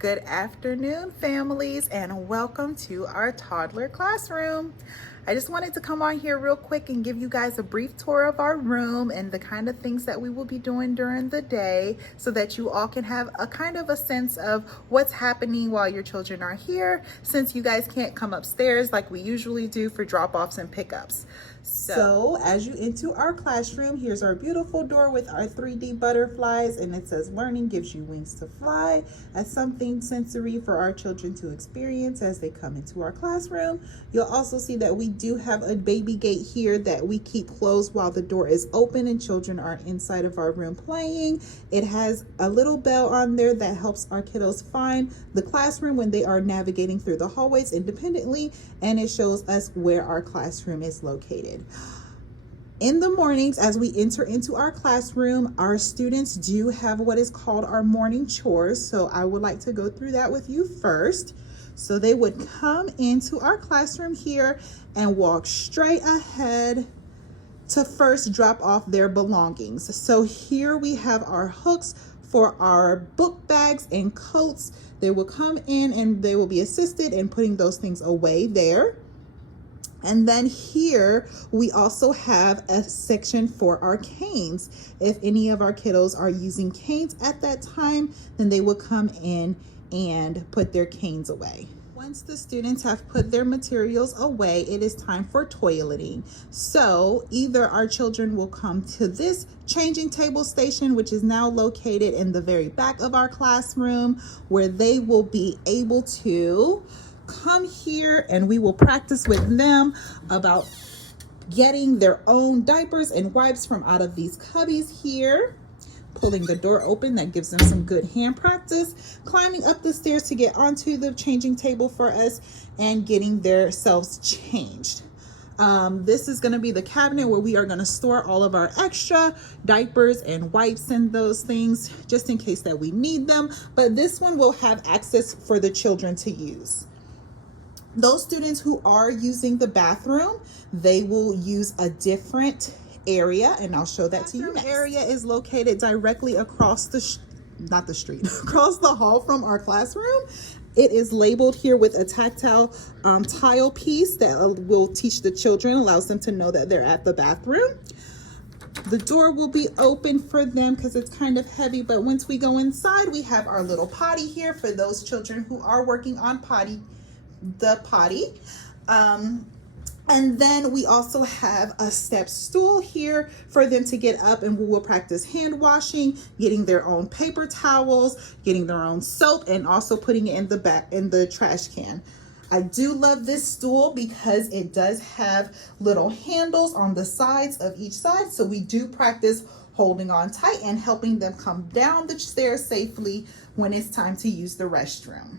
Good afternoon, families, and welcome to our toddler classroom. I just wanted to come on here real quick and give you guys a brief tour of our room and the kind of things that we will be doing during the day so that you all can have a kind of a sense of what's happening while your children are here, since you guys can't come upstairs like we usually do for drop-offs and pickups. So as you enter our classroom, here's our beautiful door with our 3D butterflies, and it says learning gives you wings to fly, as something sensory for our children to experience as they come into our classroom. You'll also see that we do have a baby gate here that we keep closed while the door is open and children are inside of our room playing. It has a little bell on there that helps our kiddos find the classroom when they are navigating through the hallways independently, and it shows us where our classroom is located. In the mornings, as we enter into our classroom, our students do have what is called our morning chores. So I would like to go through that with you first. So they would come into our classroom here and walk straight ahead to first drop off their belongings. So here we have our hooks for our book bags and coats. They will come in and they will be assisted in putting those things away there. And then here we also have a section for our canes. If any of our kiddos are using canes at that time, then they will come in and put their canes away. Once the students have put their materials away, it is time for toileting. So either our children will come to this changing table station, which is now located in the very back of our classroom, where they will be able to come here and we will practice with them about getting their own diapers and wipes from out of these cubbies here, pulling the door open. That gives them some good hand practice, climbing up the stairs to get onto the changing table for us, and getting themselves changed. This is going to be the cabinet where we are going to store all of our extra diapers and wipes and those things, just in case that we need them. But this one will have access for the children to use. Those students who are using the bathroom, they will use a different area, and I'll show that to you next. The area is located directly across not the street, across the hall from our classroom. It is labeled here with a tactile tile piece that will teach the children, allows them to know that they're at the bathroom. The door will be open for them because it's kind of heavy, but once we go inside, we have our little potty here for those children who are working on the potty. And then we also have a step stool here for them to get up, and we will practice hand washing, getting their own paper towels, getting their own soap, and also putting it in the back in the trash can. I do love this stool because it does have little handles on the sides of each side, so we do practice holding on tight and helping them come down the stairs safely when it's time to use the restroom.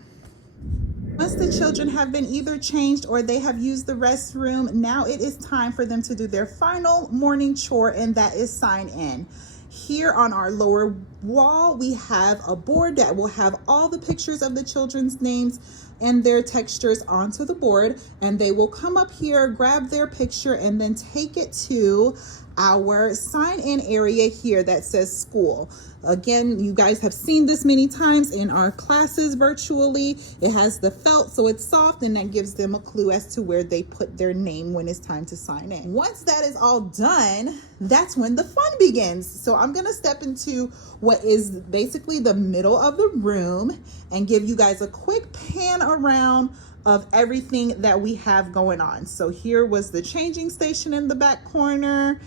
Once the children have been either changed or they have used the restroom, now it is time for them to do their final morning chore, and that is sign in. Here on our lower wall, we have a board that will have all the pictures of the children's names and their textures onto the board, and they will come up here, grab their picture, and then take it to our sign in area here that says school. Again, you guys have seen this many times in our classes virtually. It has the felt, so it's soft, and that gives them a clue as to where they put their name when it's time to sign in. Once that is all done, that's when the fun begins. So I'm gonna step into what is basically the middle of the room and give you guys a quick pan around of everything that we have going on. So here was the changing station in the back corner,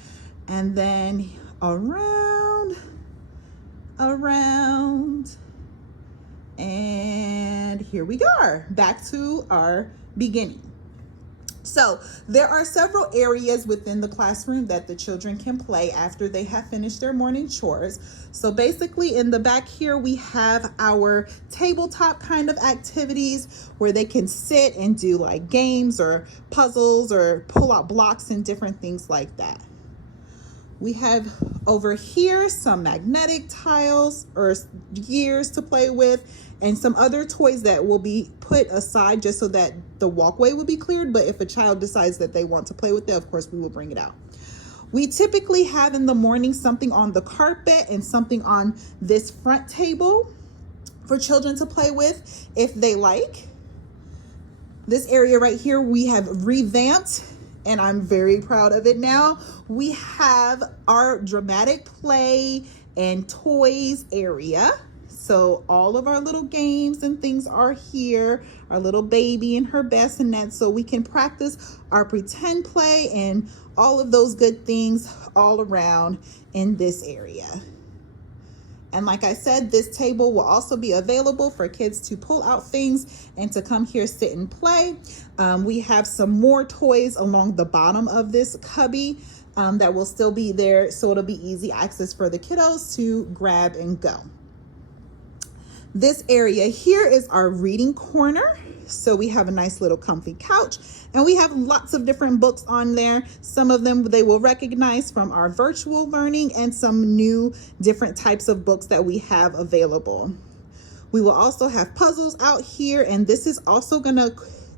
and then around, and here we are, back to our beginning. So there are several areas within the classroom that the children can play after they have finished their morning chores. So basically in the back here, we have our tabletop kind of activities where they can sit and do like games or puzzles or pull out blocks and different things like that. We have over here some magnetic tiles or gears to play with, and some other toys that will be put aside just so that the walkway will be cleared. But if a child decides that they want to play with it, of course, we will bring it out. We typically have in the morning something on the carpet and something on this front table. for children to play with if they like. This area right here we have revamped, and I'm very proud of it now. We have our dramatic play and toys area. So all of our little games and things are here. Our little baby and her bassinet, so we can practice our pretend play and all of those good things all around in this area. And like I said, this table will also be available for kids to pull out things and to come here, sit and play. We have some more toys along the bottom of this cubby that will still be there, so it'll be easy access for the kiddos to grab and go. This area here is our reading corner. So we have a nice little comfy couch, and we have lots of different books on there. Some of them they will recognize from our virtual learning, and some new different types of books that we have available. We will also have puzzles out here, and this is also gonna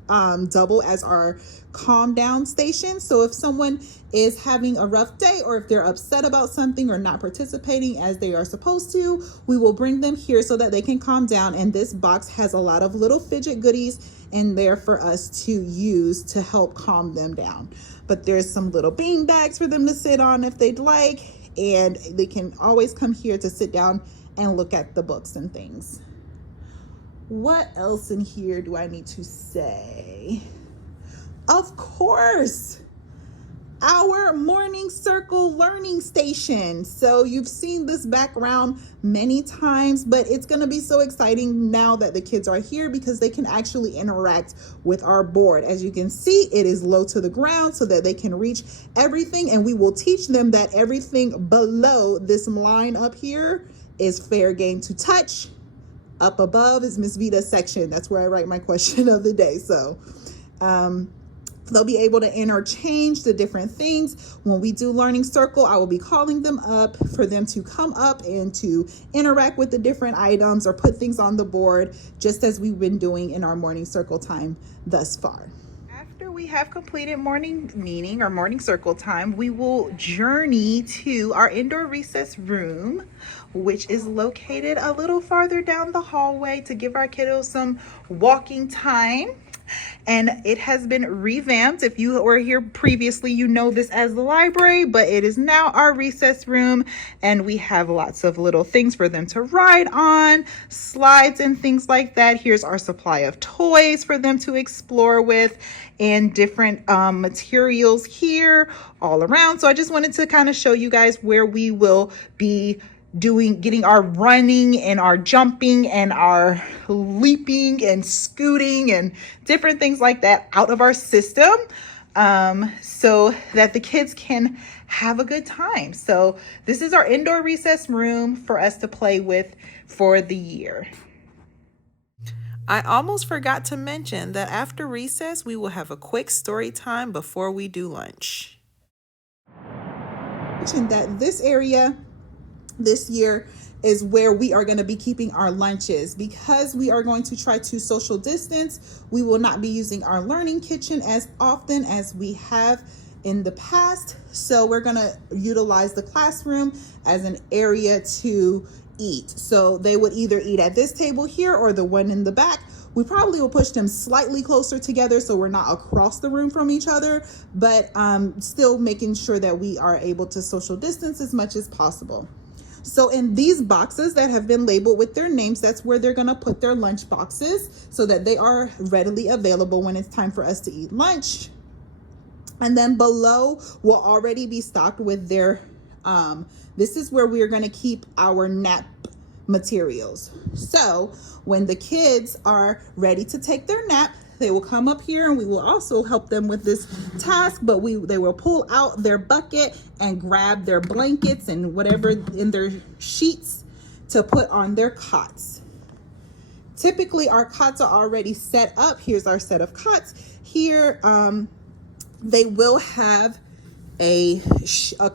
double as our calm down station. So if someone is having a rough day, or if they're upset about something or not participating as they are supposed to, we will bring them here so that they can calm down. And this box has a lot of little fidget goodies in there for us to use to help calm them down. But there's some little bean bags for them to sit on if they'd like, and they can always come here to sit down and look at the books and things. What else in here do I need to say? Of course, our morning circle learning station. So you've seen this background many times, but it's going to be so exciting now that the kids are here because they can actually interact with our board. As you can see, it is low to the ground so that they can reach everything, and we will teach them that everything below this line up here is fair game to touch. Up above is Miss Vita's section. That's where I write my question of the day. So they'll be able to interchange the different things. When we do learning circle, I will be calling them up for them to come up and to interact with the different items or put things on the board, just as we've been doing in our morning circle time thus far. After we have completed morning meeting or morning circle time, we will journey to our indoor recess room, which is located a little farther down the hallway to give our kiddos some walking time. And it has been revamped. If you were here previously, you know this as the library, but it is now our recess room, and we have lots of little things for them to ride on, slides and things like that. Here's our supply of toys for them to explore with, and different materials here all around. So I just wanted to kind of show you guys where we will be getting our running and our jumping and our leaping and scooting and different things like that out of our system, so that the kids can have a good time. So this is our indoor recess room for us to play with for the year. I almost forgot to mention that after recess, we will have a quick story time before we do lunch. Mention that this area this year is where we are going to be keeping our lunches. Because we are going to try to social distance, we will not be using our learning kitchen as often as we have in the past. So we're going to utilize the classroom as an area to eat. So they would either eat at this table here or the one in the back. We probably will push them slightly closer together so we're not across the room from each other, but still making sure that we are able to social distance as much as possible. So in these boxes that have been labeled with their names, that's where they're going to put their lunch boxes so that they are readily available when it's time for us to eat lunch. And then below will already be stocked with their, this is where we're going to keep our nap materials. So when the kids are ready to take their nap, they will come up here, and we will also help them with this task, but they will pull out their bucket and grab their blankets and whatever in their sheets to put on their cots. Typically our cots are already set up. Here's our set of cots. Here they will have a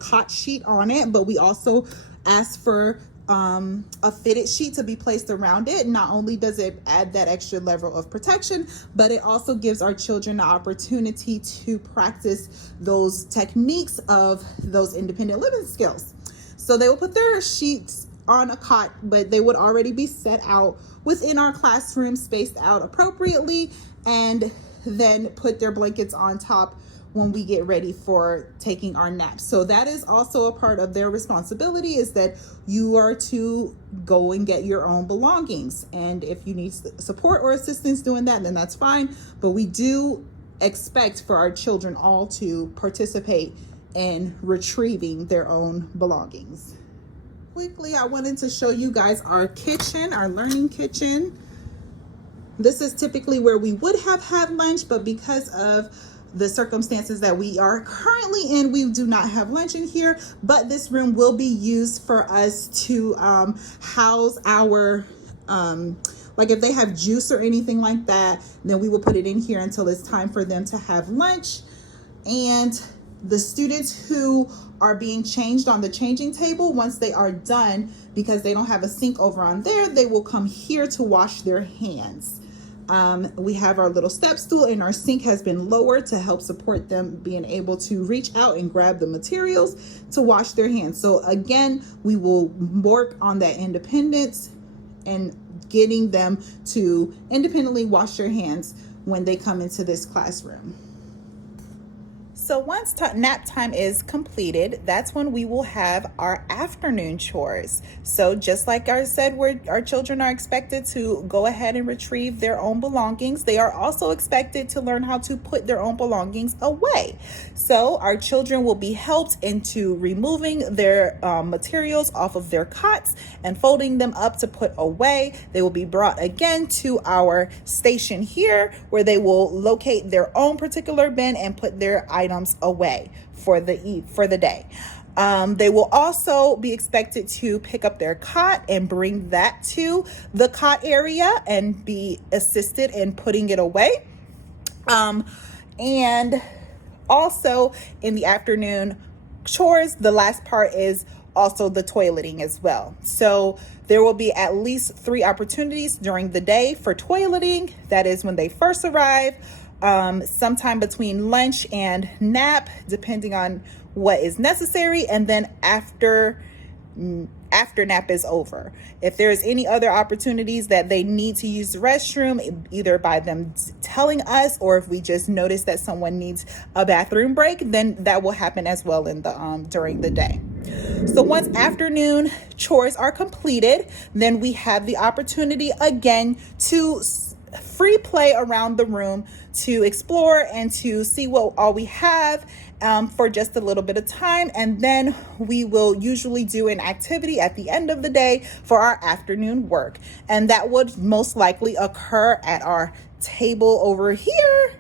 cot sheet on it, but we also ask for a fitted sheet to be placed around it. Not only does it add that extra level of protection, but it also gives our children the opportunity to practice those techniques of those independent living skills. So they will put their sheets on a cot, but they would already be set out within our classroom, spaced out appropriately, and then put their blankets on top when we get ready for taking our naps. So that is also a part of their responsibility, is that you are to go and get your own belongings. And if you need support or assistance doing that, then that's fine. But we do expect for our children all to participate in retrieving their own belongings. Quickly, I wanted to show you guys our kitchen, our learning kitchen. This is typically where we would have had lunch, but because of the circumstances that we are currently in, we do not have lunch in here. But this room will be used for us to house our like if they have juice or anything like that, then we will put it in here until it's time for them to have lunch. And the students who are being changed on the changing table, once they are done, because they don't have a sink over on there, they will come here to wash their hands. We have our little step stool, and our sink has been lowered to help support them being able to reach out and grab the materials to wash their hands. So again, we will work on that independence and getting them to independently wash their hands when they come into this classroom. So once nap time is completed, that's when we will have our afternoon chores. So just like I said, our children are expected to go ahead and retrieve their own belongings. They are also expected to learn how to put their own belongings away. So our children will be helped into removing their materials off of their cots and folding them up to put away. They will be brought again to our station here, where they will locate their own particular bin and put their items away for the day. They will also be expected to pick up their cot and bring that to the cot area and be assisted in putting it away. And also in the afternoon chores, the last part is also the toileting as well. So there will be at least 3 opportunities during the day for toileting. That is when they first arrive, sometime between lunch and nap, depending on what is necessary, and then after nap is over. If there's any other opportunities that they need to use the restroom, either by them telling us, or if we just notice that someone needs a bathroom break, then that will happen as well in the during the day. So once afternoon chores are completed, then we have the opportunity again to free play around the room, to explore and to see what all we have for just a little bit of time. And then we will usually do an activity at the end of the day for our afternoon work. And that would most likely occur at our table over here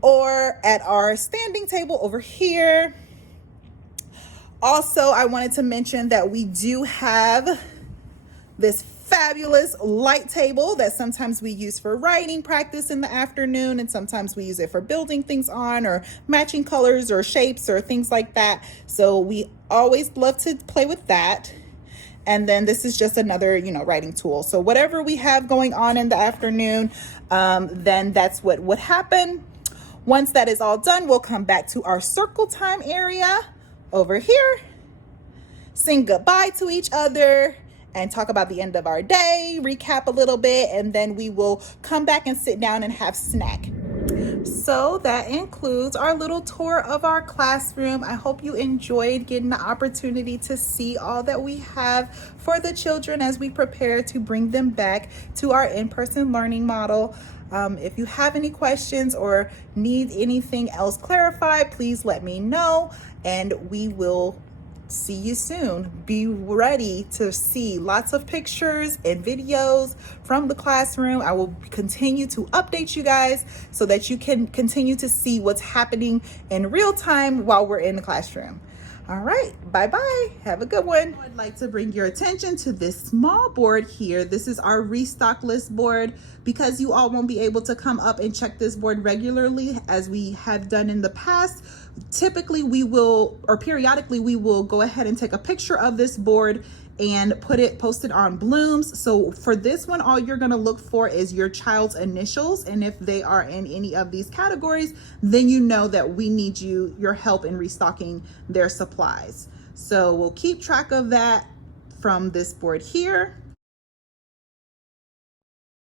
or at our standing table over here. Also, I wanted to mention that we do have this fabulous light table that sometimes we use for writing practice in the afternoon, and sometimes we use it for building things on, or matching colors or shapes or things like that. So we always love to play with that. And then this is just another, writing tool. So whatever we have going on in the afternoon, then that's what would happen. Once that is all done, we'll come back to our circle time area over here, sing goodbye to each other, and talk about the end of our day, recap a little bit, and then we will come back and sit down and have snack. So that includes our little tour of our classroom. I hope you enjoyed getting the opportunity to see all that we have for the children as we prepare to bring them back to our in-person learning model. If you have any questions or need anything else clarified, please let me know, and we will see you soon. Be ready to see lots of pictures and videos from the classroom. I will continue to update you guys so that you can continue to see what's happening in real time while we're in the classroom. All right, bye-bye. Have a good one. I'd like to bring your attention to this small board here. This is our restock list board. Because you all won't be able to come up and check this board regularly as we have done in the past, typically we will, or periodically we will go ahead and take a picture of this board and post it on Blooms. So for this one, all you're gonna look for is your child's initials, and if they are in any of these categories, then you know that we need your help in restocking their supplies. So we'll keep track of that from this board here.